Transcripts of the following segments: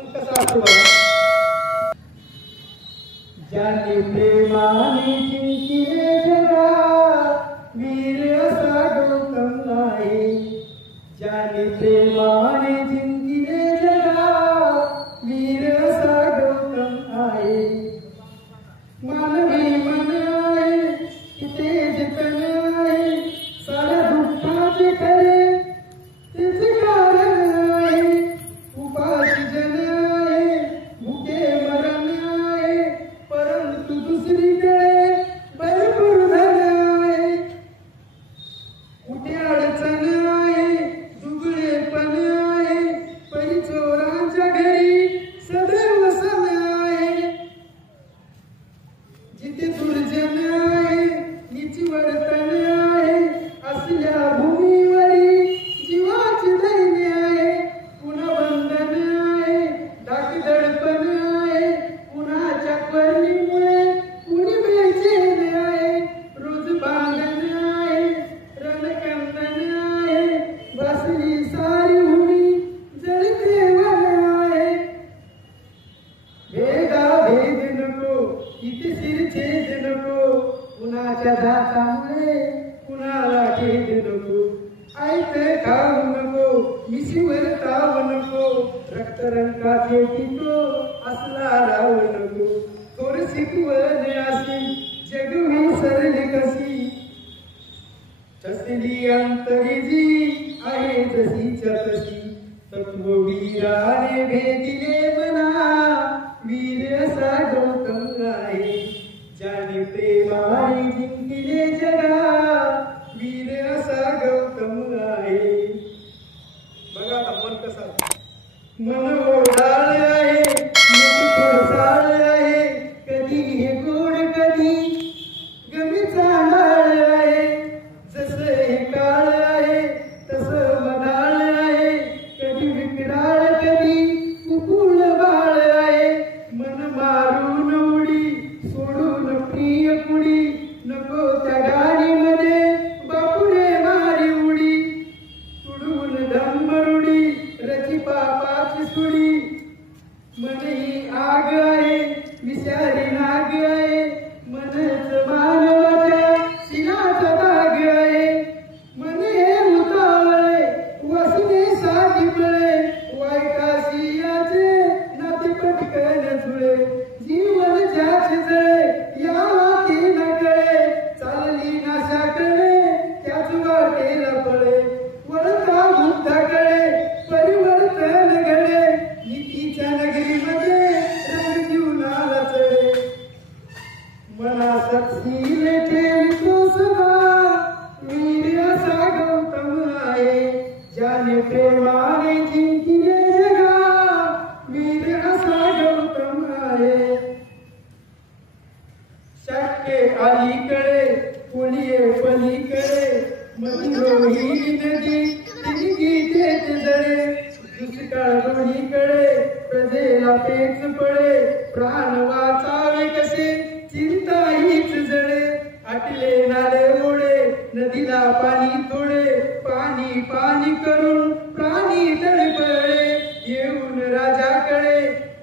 मन कसा असतो बाबा? ज्याने प्रेमाने जिंकले जगा वीर असा गौतम आहे. ज्याने प्रेमाने जिंकले जगा वीर असा गौतम आहे. मानवी मन आहे तेज तन आहे साऱ्या दुःखाचे खरे तेच कारण आहे. उपाशी जन आहे भुके मरण आहे परंतु दुसरीकडे भरपूर धन आहे. कुठे अडचण आहे दुबळेपण आहे परी चोरांच्या घरी सदैव सण आहे. जिथे दुर्जन आहे निचवडतन आहे असल्या भूमीवरी जीवाची दैन्य आहे. पुन्हा बंधन आहे धाकदडपण आहे कुणाच्या कर्णीमुळे कुणी बेचैन आहे. रोज भांडण आहे रणकंदन आहे बसली सारी भूमी जळते वन आहे. भेद नको इथे शिरछेद नको कुणाच्या दातामुळे कुणाला खेद नको. ऐकते खाऊ नको मिशीवर ताव नको रक्तरंगाचे टिको असला राव नको. थोर शिकवण अशी जग विसरली कशी कसली अंतरी जी आहे जशीच्या तशी. तत्ववीराने भेदिले मना वीर असा गौतम आहे. ज्याने प्रेमाने जिंकले जगा वीर असा गौतम आहे. बघा आता मन कसं मन ओढाळ आहे खोडसाळ आहे कधी हे गोड कधी गमी चांडाळ आहे. जसं हे काळ आहे तसं मधाळ आहे कधी विकराळ कधी कुकुळ बाळ आहे. मन मारून उडी सोडून प्रिय कुडी नको त्या गाडीमध्ये बापुरे मारी उडी. तुडून धम्मरुडी रची पापाची सुडी. मन ही आग आहे विषारी नाग आहे मनच मानवाच्या शिराचा दाग आहे. मन हे उतावळे वसने साठी बळे वाईटाशियाचे नाते पटकन जुळे. जीवन ज्याचे जळे याला ते न कळे चालली नाशाकडे त्याच वाटेला पळे. वळता बुद्धाकडे परिवर्तन घडे नीतीच्या नगरीमध्ये रंग जीवनाला चढे. मनात सील ठेवितो सदा वीर असा गौतम आहे. ज्याने प्रेमाने जिंकले जगा वीर असा गौतम आहे. शक्य अलीकडे कोणी पलीकडे मधुरोही नदी तिची तेच जळे. दुष्काळ दोन्हीकडे प्रजेला पेच पडे प्राण वाचावे कसे चिंता हीच जळे. आटले नाले ओढे नदीला पाणी थोडे पाणी पाणी करून प्राणी तळपळे. येऊन राजाकडे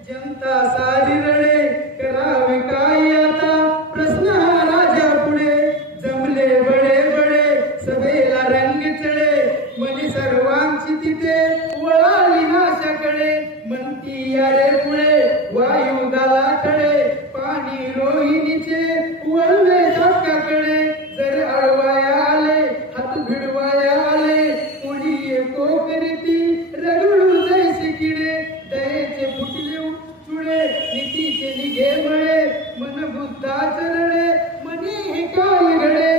जनता सारी रडे करावे काय आता प्रश्न हा राजा पुढे. जमले बडे बडे सभेला रंग चढे मनी सर्वांची तिथे वळाली नाशाकडे. म्हणती यारे पुढे वायू दालाकडे पाणी रोहिणीचे वळले धाकाकडे. जर अडवाया आले हात भिडवाया आले कोणी कोकरीती रगडू जैसे किडे. दयेचे फुटले चुडे नीतीचे निघे मळे मन बुद्धाचे रडे मनी हे काय घडे.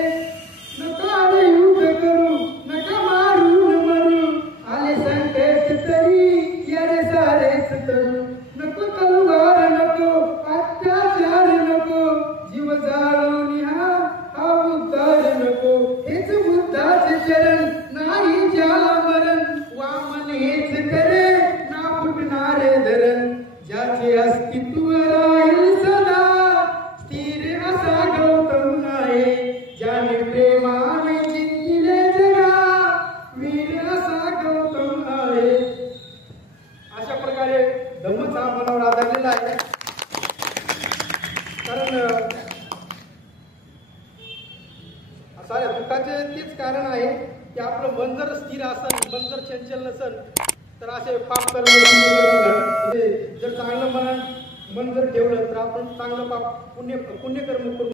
नका युद्ध करू नका मारून मरू आले संकट तरी यारे सारेच करू. नको तलवार नको अत्याचार नको जीव जाळून हा उद्धार नको. हेच बुद्धाचे चरण नाही ज्याला मरण वामन तेच कारण आहे की आपलं मन जर स्थिर असेल, मन जर चंचल नसेल तर असे पाप कर्म म्हणजे जर चांगलं मन जर ठेवलं तर आपण चांगलं पाप पुण्यकर्म करू.